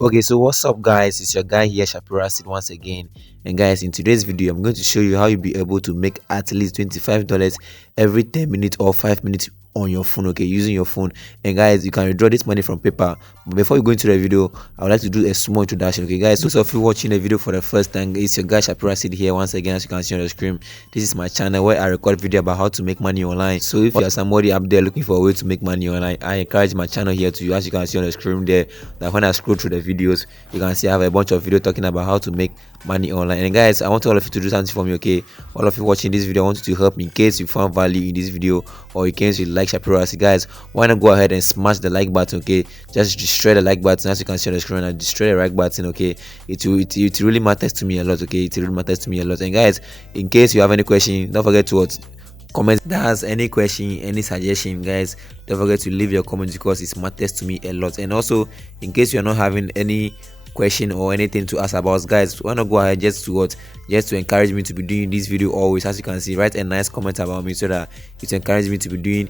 Okay, so what's up guys, it's your guy here Shapira Sid once again. And guys, in today's video I'm going to show you how you'll be able to make at least $25 every 10 minutes or 5 minutes on your phone, okay, using your phone. And guys, you can withdraw this money from PayPal. But before we go into the video, I would like to do a small introduction. Okay guys, those of you watching the video for the first time, it's your guy Shapira Sid here once again. As you can see on the screen, this is my channel where I record video about how to make money online. So if you are somebody up there looking for a way to make money online, I encourage my channel here to you. As you can see on the screen there, that when I scroll through the videos, you can see I have a bunch of video talking about how to make money online. And guys, I want all of you to do something for me, okay? All of you watching this video, I want you to help me in case you found value in this video, or in case you like Shapira Sid. Guys, why not go ahead and smash the like button, okay? Just destroy the like button. As you can see on the screen, and destroy the like button, okay? It really matters to me a lot, okay? It really matters to me a lot. And guys, in case you have any question, don't forget to comment. That's any question, any suggestion, guys, don't forget to leave your comments because it matters to me a lot. And also, in case you're not having any question or anything to ask about, guys, why not go ahead just to encourage me to be doing this video always. As you can see, write a nice comment about me so that it encourages me to be doing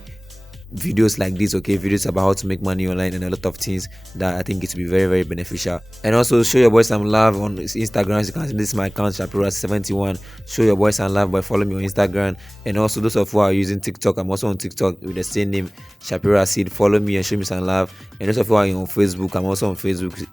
videos like this, okay? Videos about how to make money online and a lot of things that I think it will be very, very beneficial. And also show your boy some love on Instagram. As you can see, this is my account Shapira71. Show your boy some love by following me on Instagram. And also those of you who are using TikTok, I'm also on TikTok with the same name, Shapira Sid. Follow me and show me some love. And those of you who are on Facebook, I'm also on Facebook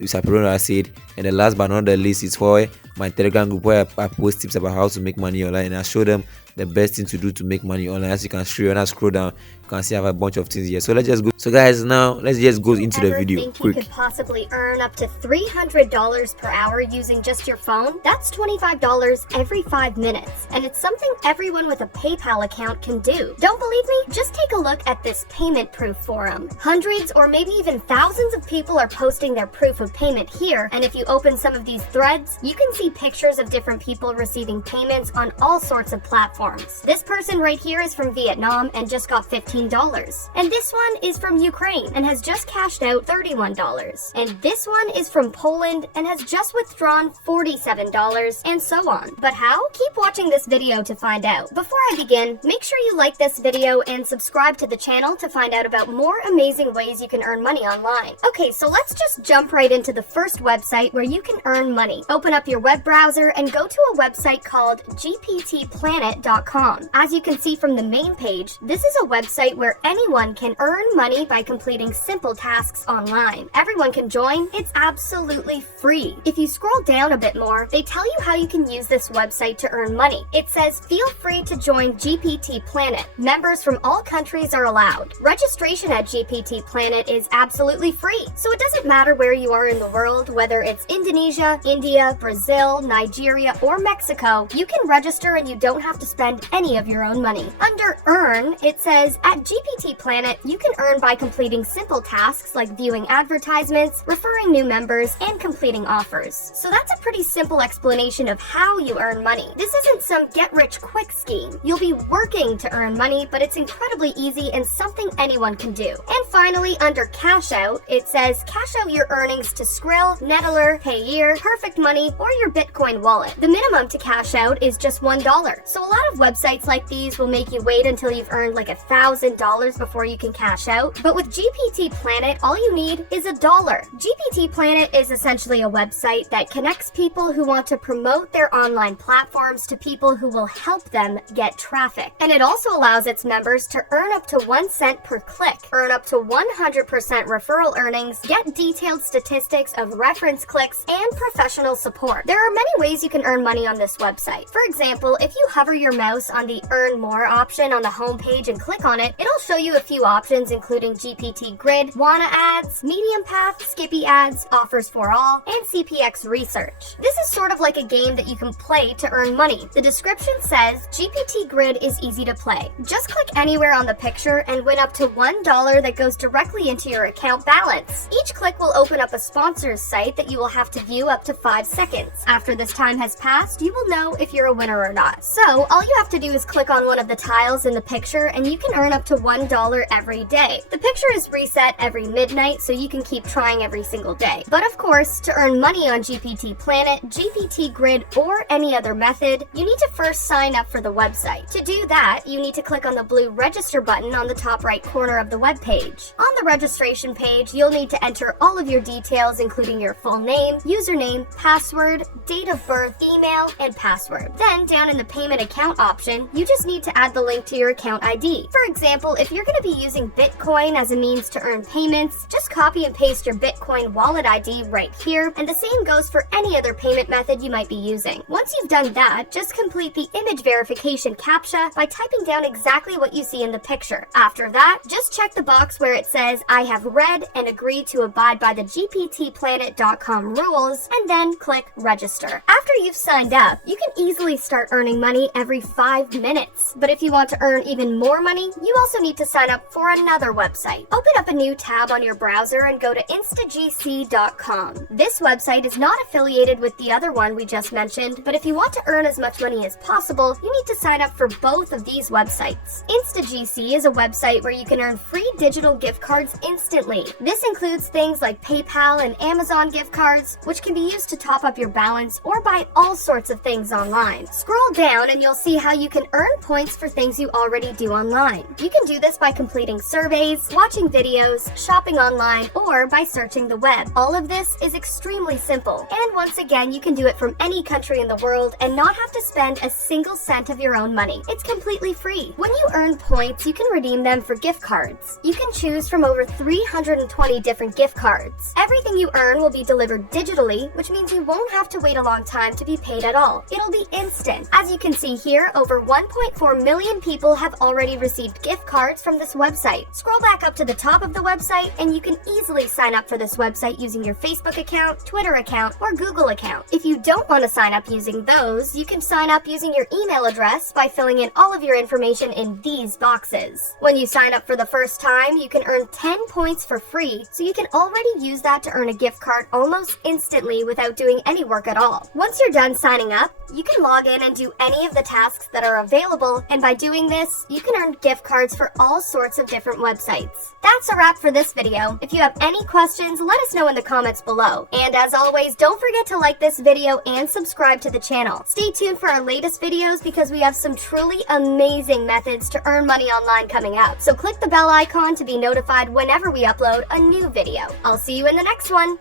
with Shapira Sid. And the last but not the least is for my Telegram group where I post tips about how to make money online, and I show them the best thing to do to make money online. As you can see, when I scroll down, you can see I have a bunch of things here. So let's just go. So guys, now let's just go into the video quick. You could possibly earn up to $300 per hour using just your phone? That's $25 every 5 minutes, and it's something everyone with a PayPal account can do. Don't believe me? Just take a look at this payment proof forum. Hundreds or maybe even thousands of people are posting their proof of payment here, and if you open some of these threads, you can see pictures of different people receiving payments on all sorts of platforms. This person right here is from Vietnam and just got $15. And this one is from Ukraine and has just cashed out $31. And this one is from Poland and has just withdrawn $47, and so on. But how? Keep watching this video to find out. Before I begin, make sure you like this video and subscribe to the channel to find out about more amazing ways you can earn money online. Okay, so let's just jump right into the first website where you can earn money. Open up your web browser and go to a website called gptplanet.com. As you can see from the main page, this is a website where anyone can earn money by completing simple tasks online. Everyone can join. It's absolutely free. If you scroll down a bit more, they tell you how you can use this website to earn money. It says, feel free to join GPT Planet. Members from all countries are allowed. Registration at GPT Planet is absolutely free, so it doesn't matter where you are in the world, whether it's Indonesia, India, Brazil, Nigeria, or Mexico, you can register and you don't have to spend any of your own money. Under Earn, it says, at GPT Planet, you can earn by completing simple tasks like viewing advertisements, referring new members, and completing offers. So that's a pretty simple explanation of how you earn money. This isn't some get-rich-quick scheme. You'll be working to earn money, but it's incredibly easy and something anyone can do. And finally, under Cash Out, it says, cash out your earnings to Skrill, Nettler, Payeer, Perfect Money, or your Bitcoin wallet. The minimum to cash out is just $1. So a lot of websites like these will make you wait until you've earned like $1,000 before you can cash out. But with GPT Planet, all you need is $1. GPT Planet is essentially a website that connects people who want to promote their online platforms to people who will help them get traffic. And it also allows its members to earn up to 1 cent per click, earn up to 100% referral earnings, get detailed statistics of reference clicks, and professional support. There are many ways you can earn money on this website. For example, if you hover your mouse on the Earn More option on the home page and click on it, it'll show you a few options including GPT Grid, Wanna ads, Medium Path, Skippy ads, Offers for All, and CPX Research. This is sort of like a game that you can play to earn money. The description says, GPT Grid is easy to play. Just click anywhere on the picture and win up to $1 that goes directly into your account balance. Each click will open up a sponsor's site that you will have to view up to 5 seconds. After this time has passed, you will know if you're a winner or not. So all you have to do is click on one of the tiles in the picture and you can earn up to $1 every day. The picture is reset every midnight, so you can keep trying every single day. But of course, to earn money on GPT Planet, GPT Grid, or any other method, you need to first sign up for the website. To do that, you need to click on the blue register button on the top right corner of the web page. On the registration page, you'll need to enter all of your details, including your full name, username, password, date of birth, email, and password. Then down in the payment account option, you just need to add the link to your account ID. For example, if you're going to be using Bitcoin as a means to earn payments, just copy and paste your Bitcoin wallet ID right here, and the same goes for any other payment method you might be using. Once you've done that, just complete the image verification CAPTCHA by typing down exactly what you see in the picture. After that, just check the box where it says, "I have read and agreed to abide by the gptplanet.com rules," and then click register. After you've signed up, you can easily start earning money every 5 minutes. But if you want to earn even more money, you also need to sign up for another website. Open up a new tab on your browser and go to instagc.com. This website is not affiliated with the other one we just mentioned, but if you want to earn as much money as possible, you need to sign up for both of these websites. InstaGC is a website where you can earn free digital gift cards instantly. This includes things like PayPal and Amazon gift cards, which can be used to top up your balance or buy all sorts of things online. Scroll down and you'll see how you can earn points for things you already do online. You can do this by completing surveys, watching videos, shopping online, or by searching the web. All of this is extremely simple. And once again, you can do it from any country in the world and not have to spend a single cent of your own money. It's completely free. When you earn points, you can redeem them for gift cards. You can choose from over 320 different gift cards. Everything you earn will be delivered digitally, which means you won't have to wait a long time to be paid at all. It'll be instant. As you can see here, over 1.4 million people have already received gift cards from this website. Scroll back up to the top of the website and you can easily sign up for this website using your Facebook account, Twitter account, or Google account. If you don't want to sign up using those, you can sign up using your email address by filling in all of your information in these boxes. When you sign up for the first time, you can earn 10 points for free, so you can already use that to earn a gift card almost instantly without doing any work at all. Once you're done signing up, you can log in and do any of the tasks that are available, and by doing this, you can earn gift cards for all sorts of different websites. That's a wrap for this video. If you have any questions, let us know in the comments below. And as always, don't forget to like this video and subscribe to the channel. Stay tuned for our latest videos because we have some truly amazing methods to earn money online coming up. So click the bell icon to be notified whenever we upload a new video. I'll see you in the next one.